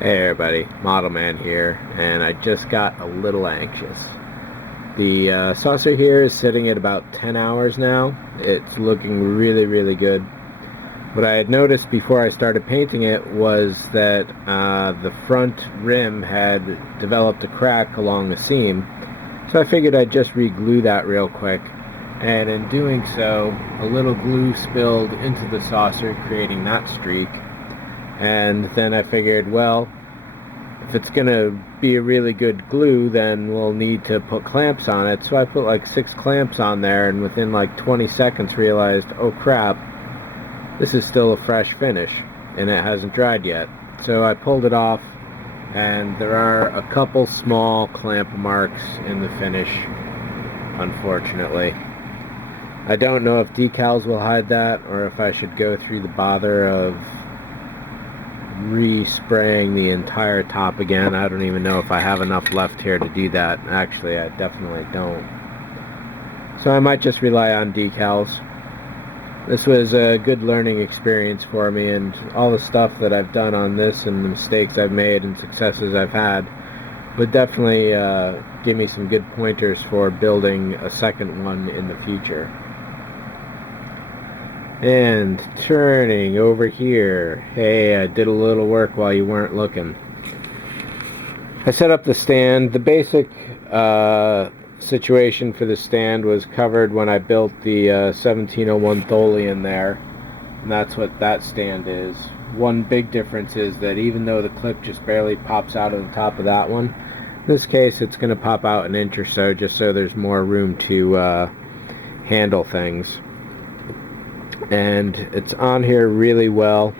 Hey everybody, Model Man here, and I just got a little anxious. The saucer here is sitting at about 10 hours now. It's looking really good. What I had noticed before I started painting it was that the front rim had developed a crack along the seam, so I figured I'd just re-glue that real quick. And in doing so, a little glue spilled into the saucer, creating that streak. And then I figured, well, if it's gonna be a really good glue, then we'll need to put clamps on it. So I put like 6 clamps on there, and within like 20 seconds realized, oh crap, this is still a fresh finish and it hasn't dried yet. So I pulled it off, and there are a couple small clamp marks in the finish, unfortunately. I don't know if decals will hide that, or if I should go through the bother of respraying the entire top again. I don't even know if I have enough left here to do that. Actually, I definitely don't. So I might just rely on decals. This was a good learning experience for me, and all the stuff that I've done on this and the mistakes I've made and successes I've had would definitely give me some good pointers for building a second one in the future. And turning over here, hey, I did a little work while you weren't looking. I set up the stand. The basic situation for the stand was covered when I built the 1701 Thole in there, and that's what that stand is. One big difference is that even though the clip just barely pops out of the top of that one, in this case it's going to pop out an inch or so, just so there's more room to handle things. And it's on here really well.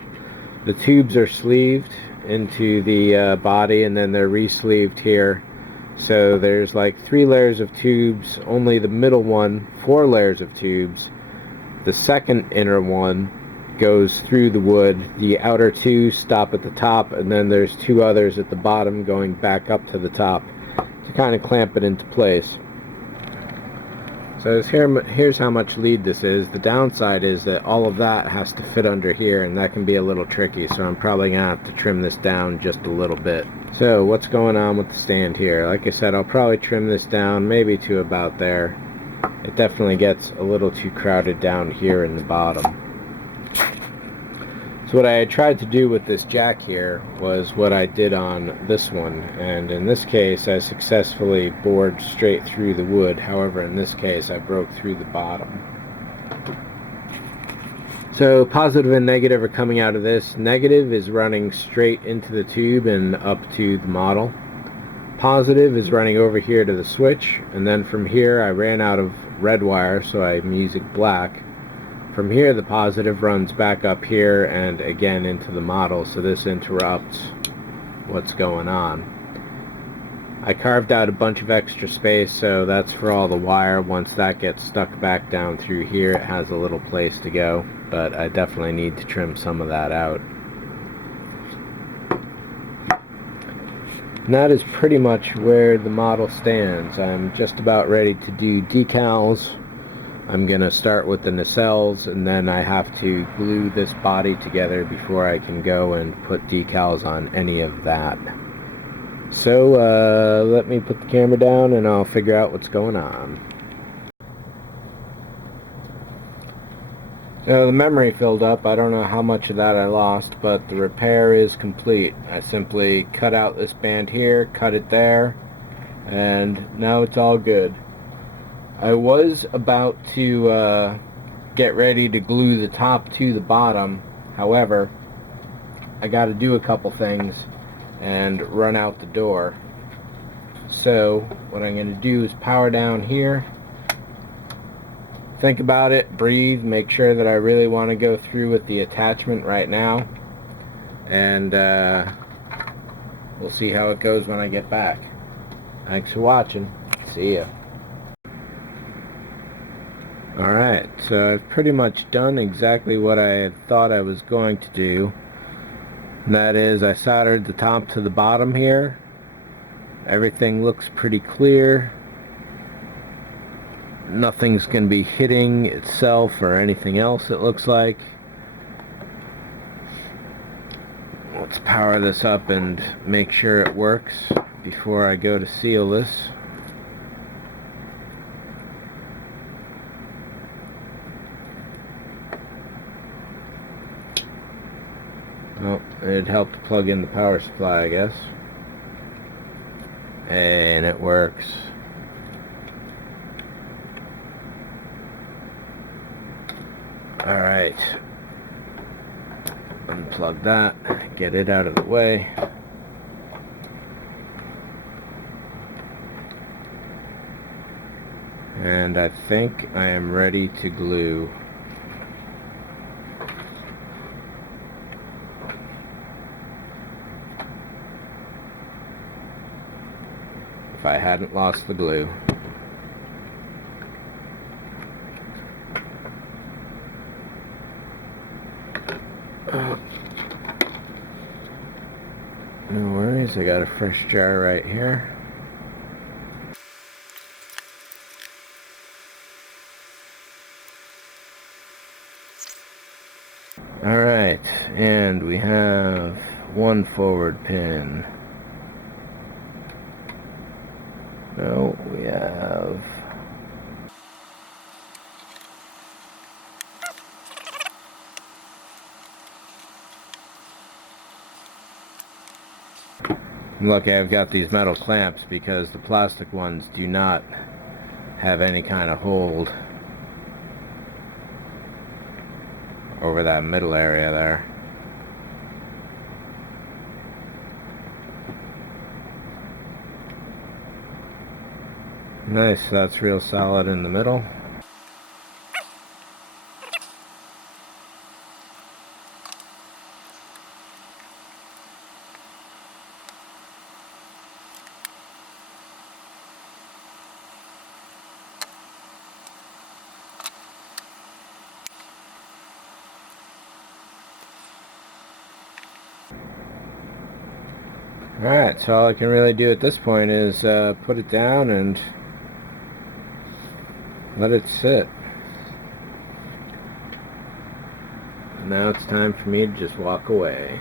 The tubes are sleeved into the body, and then they're re-sleeved here. So there's like 3 layers of tubes, only the middle one 4 layers of tubes. The second inner one goes through the wood. The outer 2 stop at the top, and then there's 2 others at the bottom going back up to the top to kind of clamp it into place. So here's how much lead this is. The downside is that all of that has to fit under here, and that can be a little tricky, so I'm probably going to have to trim this down just a little bit. So what's going on with the stand here? Like I said, I'll probably trim this down maybe to about there. It definitely gets a little too crowded down here in the bottom. So what I had tried to do with this jack here was what I did on this one, and in this case I successfully bored straight through the wood. However, in this case I broke through the bottom. So positive and negative are coming out of this. Negative is running straight into the tube and up to the model. Positive is running over here to the switch, and then from here I ran out of red wire, so I'm using black. From here the positive runs back up here and again into the model, so this interrupts what's going on. I carved out a bunch of extra space, so that's for all the wire. Once that gets stuck back down through here, it has a little place to go, but I definitely need to trim some of that out. And that is pretty much where the model stands. I'm just about ready to do decals. I'm going to start with the nacelles, and then I have to glue this body together before I can go and put decals on any of that. So let me put the camera down and I'll figure out what's going on. So the memory filled up. I don't know how much of that I lost, but the repair is complete. I simply cut out this band here, cut it there, and now it's all good. I was about to get ready to glue the top to the bottom. However, I got to do a couple things and run out the door. So what I'm going to do is power down here, think about it, breathe, make sure that I really want to go through with the attachment right now, and we'll see how it goes when I get back. Thanks for watching. See ya. Alright, so I've pretty much done exactly what I had thought I was going to do. And that is, I soldered the top to the bottom here. Everything looks pretty clear. Nothing's going to be hitting itself or anything else, it looks like. let's power this up and make sure it works before I go to seal this. Oh, it'd help to plug in the power supply, I guess. And it works. Alright. Unplug that, get it out of the way. And I think I am ready to glue. If I hadn't lost the glue. No worries, I got a fresh jar right here. Alright, and we have one forward pin. No, we have... Look, I've got these metal clamps because the plastic ones do not have any kind of hold over that middle area there. Nice, that's real solid in the middle. Alright, so all I can really do at this point is put it down and let it sit. And now it's time for me to just walk away.